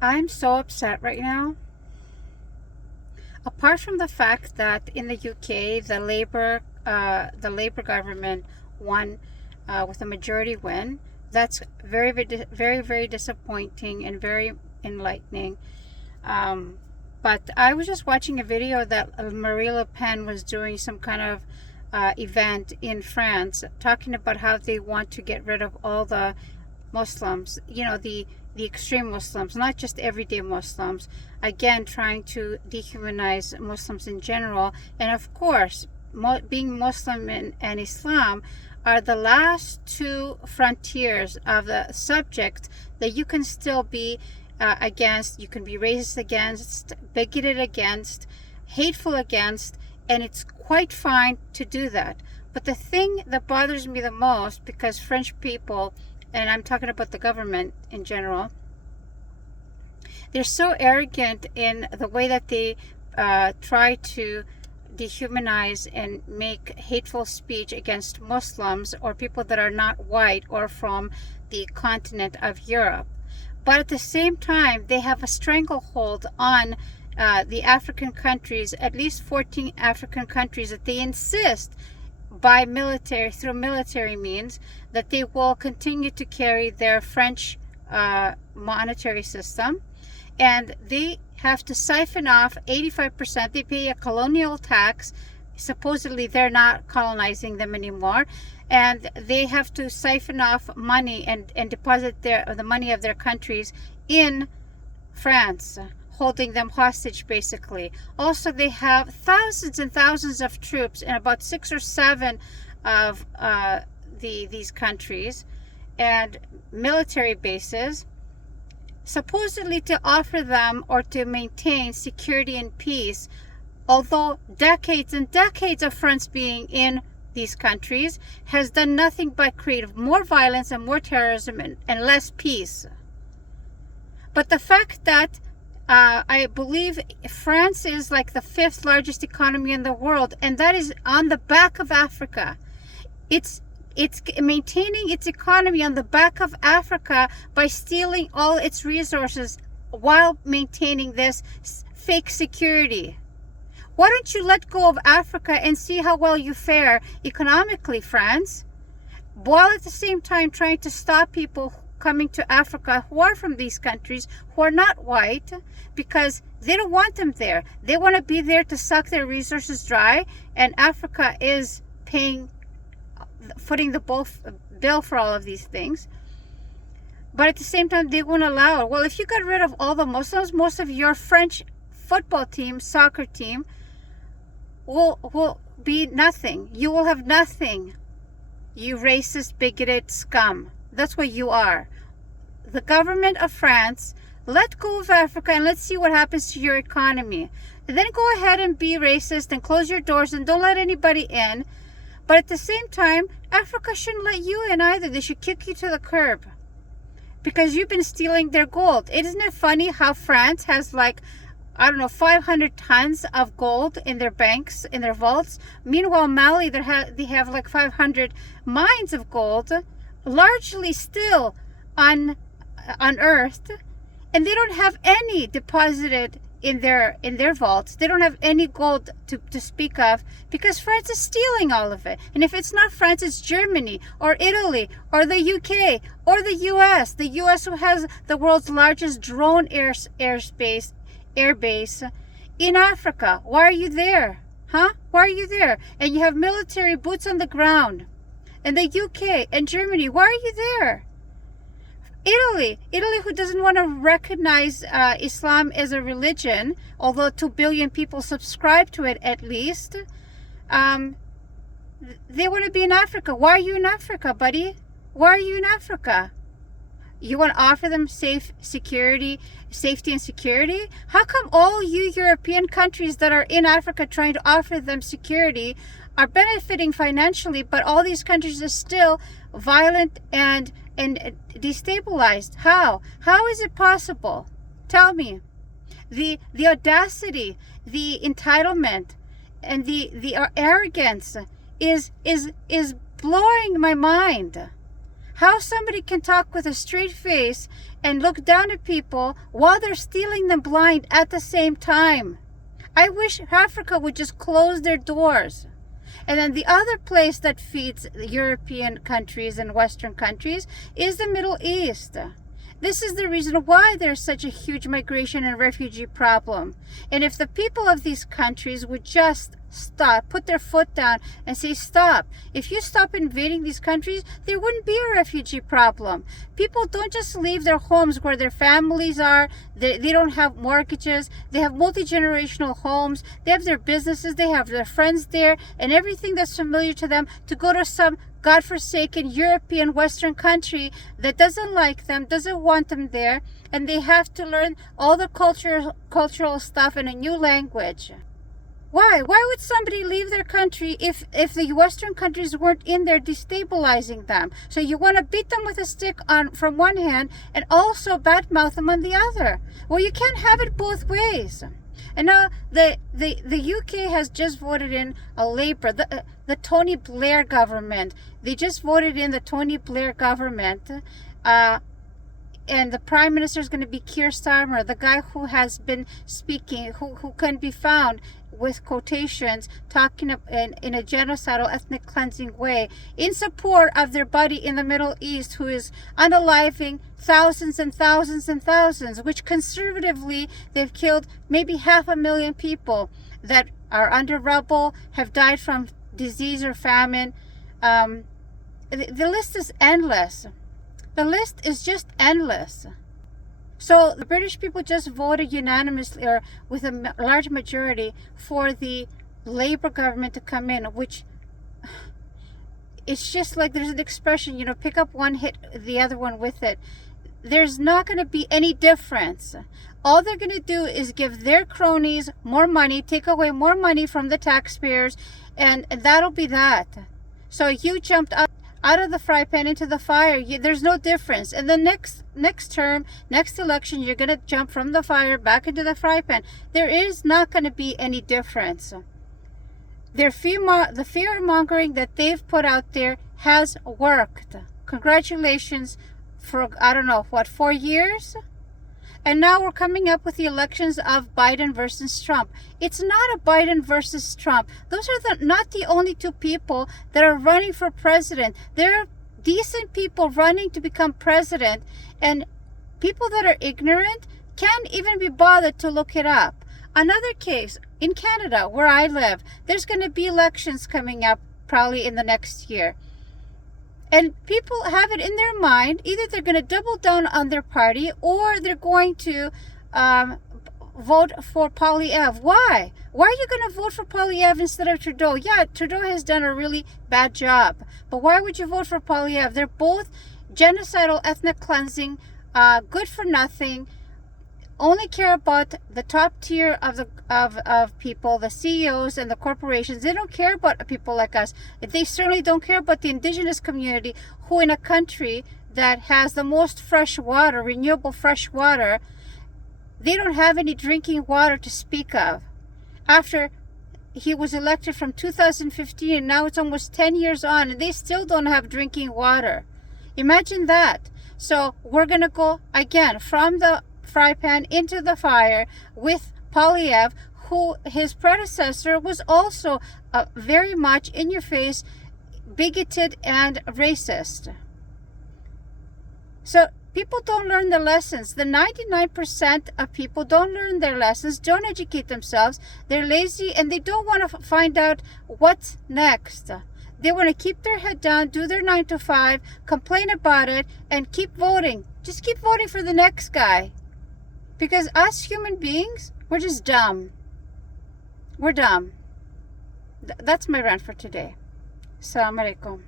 I'm so upset right now. Apart from the fact that in the UK, the Labour government won with a majority win, that's very disappointing and very enlightening. But I was just watching a video that Marie Le Pen was doing some kind of event in France, talking about how they want to get rid of all the Muslims, the extreme Muslims, not just everyday Muslims, again, trying to dehumanize Muslims in general. And of course, being Muslim and Islam are the last two frontiers of the subject that you can still be against, you can be racist against, bigoted against, hateful against, and it's quite fine to do that. But the thing that bothers me the most, because French people, and I'm talking about the government in general, they're so arrogant in the way that they try to dehumanize and make hateful speech against Muslims or people that are not white or from the continent of Europe. But at the same time, they have a stranglehold on the African countries, at least 14 African countries, that they insist through military means, that they will continue to carry their French monetary system, and they have to siphon off 85%. They pay a colonial tax. Supposedly they're not colonizing them anymore, and they have to siphon off money and deposit the money of their countries in France, holding them hostage basically. Also, they have thousands and thousands of troops in about 6 or 7 of these countries, and military bases, supposedly to offer them or to maintain security and peace. Although decades and decades of France being in these countries has done nothing but create more violence and more terrorism and less peace. But the fact that I believe France is like the 5th largest economy in the world, and that is on the back of Africa. It's maintaining its economy on the back of Africa by stealing all its resources while maintaining this fake security. Why don't you let go of Africa and see how well you fare economically, France, while at the same time trying to stop people coming to Africa who are from these countries, who are not white, because they don't want them there. They want to be there to suck their resources dry, and Africa is footing the bill for all of these things. But at the same time, they won't allow it. Well, if you got rid of all the Muslims, most of your French football team, soccer team, will be nothing. You will have nothing. You racist, bigoted scum. That's what you are. The government of France, let go of Africa and let's see what happens to your economy. And then go ahead and be racist and close your doors and don't let anybody in. But at the same time, Africa shouldn't let you in either. They should kick you to the curb because you've been stealing their gold. Isn't it funny how France has 500 tons of gold in their banks, in their vaults? Meanwhile, Mali, they have like 500 mines of gold, largely still unearthed, and they don't have any deposited in their vaults. They don't have any gold to speak of because France is stealing all of it. And if it's not France, it's Germany or Italy or the UK or the US. The US, who has the world's largest drone airbase in Africa. Why are you there? Huh? Why are you there? And you have military boots on the ground. And the UK and Germany, why are you there? Italy, who doesn't want to recognize Islam as a religion, although 2 billion people subscribe to it at least. They want to be in Africa. Why are you in Africa, buddy? Why are you in Africa? You want to offer them safety and security? How come all you European countries that are in Africa trying to offer them security are benefiting financially, but all these countries are still violent and destabilized? How is it possible? Tell me. The audacity, the entitlement, and the arrogance is blowing my mind. How somebody can talk with a straight face and look down at people while they're stealing them blind at the same time. I wish Africa would just close their doors. And then the other place that feeds European countries and Western countries is the Middle East. This is the reason why there's such a huge migration and refugee problem. And if the people of these countries would just stop, put their foot down and say, stop. If you stop invading these countries, there wouldn't be a refugee problem. People don't just leave their homes where their families are. They don't have mortgages. They have multi-generational homes. They have their businesses. They have their friends there and everything that's familiar to them to go to some godforsaken European Western country that doesn't like them, doesn't want them there, and they have to learn all the cultural stuff in a new language. Why? Why would somebody leave their country if the Western countries weren't in there destabilizing them? So you want to beat them with a stick from one hand and also badmouth them on the other. Well, you can't have it both ways. And now the UK has just voted in a Labour, the Tony Blair government. They just voted in the Tony Blair government. And the Prime Minister is going to be Keir Starmer, the guy who has been speaking, who can be found with quotations talking in a genocidal ethnic cleansing way in support of their buddy in the Middle East who is unaliving thousands and thousands and thousands, which conservatively they've killed maybe 500,000 people that are under rubble, have died from disease or famine. The list is endless. The list is just endless. So the British people just voted unanimously or with a large majority for the Labour government to come in, which it's just like there's an expression, pick up one, hit the other one with it. There's not going to be any difference. All they're going to do is give their cronies more money, take away more money from the taxpayers, and that'll be that. So you jumped out of the fry pan into the fire. There's no difference. And the next term, next election, you're going to jump from the fire back into the fry pan. There is not going to be any difference. The fear mongering that they've put out there has worked. Congratulations for, 4 years? And now we're coming up with the elections of Biden versus Trump. It's not a Biden versus Trump. Those are not the only two people that are running for president. There are decent people running to become president, and people that are ignorant can't even be bothered to look it up. Another case, in Canada, where I live, there's going to be elections coming up probably in the next year. And people have it in their mind, either they're going to double down on their party or they're going to vote for Poilievre. Why? Why are you going to vote for Poilievre instead of Trudeau? Yeah, Trudeau has done a really bad job. But why would you vote for Poilievre? They're both genocidal ethnic cleansing, good for nothing, only care about the top tier of people, the CEOs and the corporations. They don't care about people like us. They certainly don't care about the indigenous community, who in a country that has the most fresh water, renewable fresh water, they don't have any drinking water to speak of. After he was elected from 2015, and now it's almost 10 years on, and they still don't have drinking water. Imagine that. So we're going to go again from the fry pan into the fire with Poilievre, who his predecessor was also very much in your face, bigoted and racist. So people don't learn the lessons. The 99% of people don't learn their lessons, don't educate themselves. They're lazy and they don't want to find out what's next. They want to keep their head down, do their 9 to 5, complain about it, and keep voting. Just keep voting for the next guy. Because us human beings, we're just dumb. We're dumb. That's my rant for today. Assalamu alaikum.